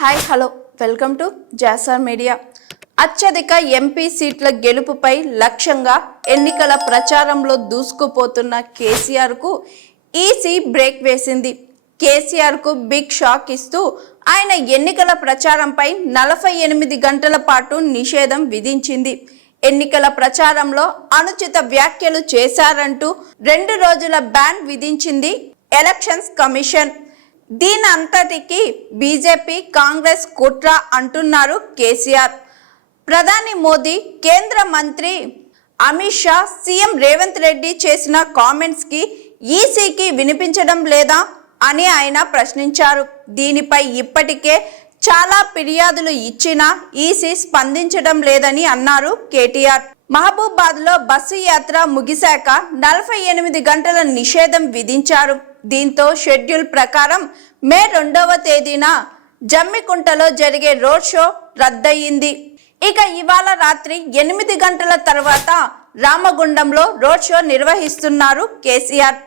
Hi hello welcome to Jasar media అత్యధిక MP సీట్ల గెలుపుపై లక్ష్యంగా ఎన్నికల ప్రచారంలో దూసుకుపోతున్న కేసీఆర్కు ఈసీ బ్రేక్ వేసింది. కేసీఆర్కు బిగ్ షాక్ ఇస్తూ ఆయన ఎన్నికల ప్రచారంపై నలభై ఎనిమిది గంటల పాటు నిషేధం విధించింది. ఎన్నికల ప్రచారంలో అనుచిత వ్యాఖ్యలు చేశారంటూ రెండు రోజుల బ్యాన్ విధించింది ఎలక్షన్స్ కమిషన్. దీని అంతటికి బీజేపీ కాంగ్రెస్ కుట్ర అంటున్నారు కేసీఆర్. ప్రధాని మోదీ కేంద్ర మంత్రి అమిత్ షా సీఎం రేవంత్ రెడ్డి చేసిన కామెంట్స్కి ఈసీకి వినిపించడం లేదా అని ఆయన ప్రశ్నించారు. దీనిపై ఇప్పటికే చాలా ఫిర్యాదులు ఇచ్చినా ఈసీ స్పందించడం లేదని అన్నారు కేటీఆర్. మహబూబాద్లో బస్సు యాత్ర ముగిశాక నలభై ఎనిమిది గంటల నిషేధం విధించారు. దీంతో షెడ్యూల్ ప్రకారం మే రెండవ తేదీన జమ్మికుంటలో జరిగే రోడ్ షో రద్దయింది. ఇక ఇవాళ రాత్రి ఎనిమిది గంటల తర్వాత రామగుండంలో రోడ్ షో నిర్వహిస్తున్నారు కేసీఆర్.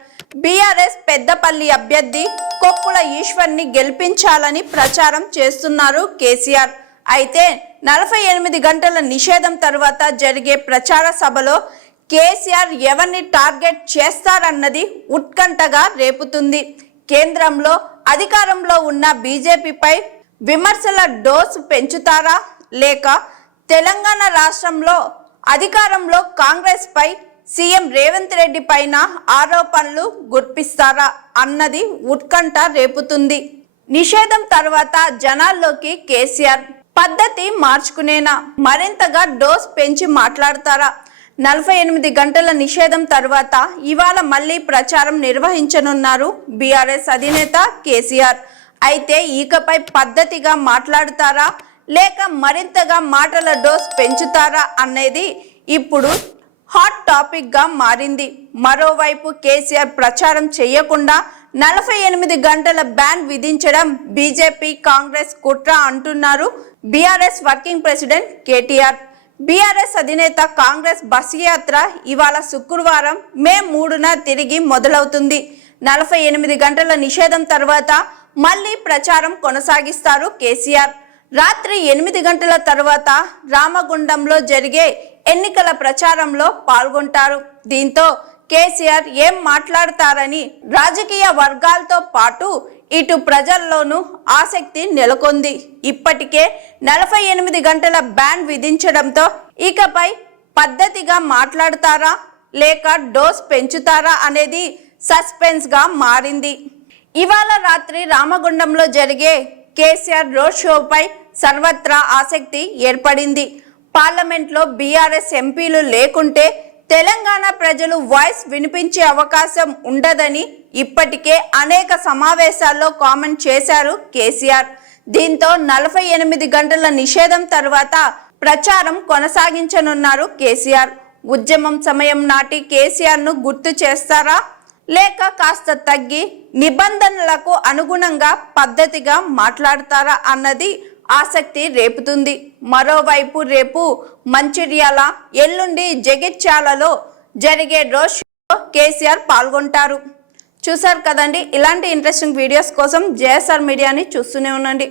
బీఆర్ఎస్ పెద్దపల్లి అభ్యర్థి కొప్పుల ఈశ్వర్ని గెలిపించాలని ప్రచారం చేస్తున్నారు కేసీఆర్. అయితే నలభై ఎనిమిది గంటల నిషేధం తర్వాత జరిగే ప్రచార సభలో కేసీఆర్ ఎవరిని టార్గెట్ చేస్తారన్నది ఉత్కంఠగా రేపుతుంది. కేంద్రంలో అధికారంలో ఉన్న బీజేపీపై విమర్శల డోసు పెంచుతారా? లేక తెలంగాణ రాష్ట్రంలో అధికారంలో కాంగ్రెస్ పై సీఎం రేవంత్ రెడ్డి పైన ఆరోపణలు గుర్పిస్తారా అన్నది ఉత్కంఠ రేపుతుంది. నిషేధం తర్వాత జనాల్లోకి కేసీఆర్ పద్ధతి మార్చుకునేనా? మరింతగా డోస్ పెంచి మాట్లాడతారా? నలభై ఎనిమిది గంటల నిషేధం తర్వాత ఇవాళ మళ్ళీ ప్రచారం నిర్వహించనున్నారు బీఆర్ఎస్ అధినేత కేసీఆర్. అయితే ఇకపై పద్ధతిగా మాట్లాడుతారా? లేక మరింతగా మాటల డోస్ పెంచుతారా అనేది ఇప్పుడు హాట్ టాపిక్గా మారింది. మరోవైపు కేసీఆర్ ప్రచారం చేయకుండా నలభై ఎనిమిది గంటల బ్యాన్ విధించడం బీజేపీ కాంగ్రెస్ కుట్ర అంటున్నారు BRS working president KTR. BRS అధినేత కాంగ్రెస్ బస్ యాత్ర ఇవాళ శుక్రవారం మే మూడున తిరిగి మొదలవుతుంది. నలభై ఎనిమిది గంటల నిషేధం తర్వాత మళ్ళీ ప్రచారం కొనసాగిస్తారు కేసీఆర్. రాత్రి ఎనిమిది గంటల తర్వాత రామగుండంలో జరిగే ఎన్నికల ప్రచారంలో పాల్గొంటారు. దీంతో కేసీఆర్ ఏం మాట్లాడతారని రాజకీయ వర్గాలతో పాటు ఇటు ప్రజల్లోనూ ఆసక్తి నెలకొంది. ఇప్పటికే నలభై ఎనిమిది గంటల బ్యాన్ విధించడంతో ఇకపై పద్ధతిగా మాట్లాడతారా? లేక డోస్ పెంచుతారా? అనేది సస్పెన్స్గా మారింది. ఇవాళ రాత్రి రామగుండంలో జరిగే కేసీఆర్ రోడ్ షోపై సర్వత్రా ఆసక్తి ఏర్పడింది. పార్లమెంట్లో బీఆర్ఎస్ ఎంపీలు లేకుంటే తెలంగాణ ప్రజలు వాయిస్ వినిపించే అవకాశం ఉండదని ఇప్పటికే అనేక సమావేశాల్లో కామెంట్ చేశారు కేసీఆర్. దీంతో నలభై ఎనిమిది గంటల నిషేధం తర్వాత ప్రచారం కొనసాగించనున్నారు కేసీఆర్. ఉద్యమం సమయం నాటి కేసీఆర్ను గుర్తు చేస్తారా? లేక కాస్త తగ్గి నిబంధనలకు అనుగుణంగా పద్ధతిగా మాట్లాడతారా అన్నది ఆసక్తి రేపుతుంది. మరోవైపు రేపు మంచిర్యాల ఎల్లుండి జగిత్యాలలో జరిగే రోడ్ షోలో కేసీఆర్ పాల్గొంటారు. చూసారు కదండి ఇలాంటి ఇంట్రెస్టింగ్ వీడియోస్ కోసం జేఎస్ఆర్ మీడియాని చూస్తూనే ఉండండి.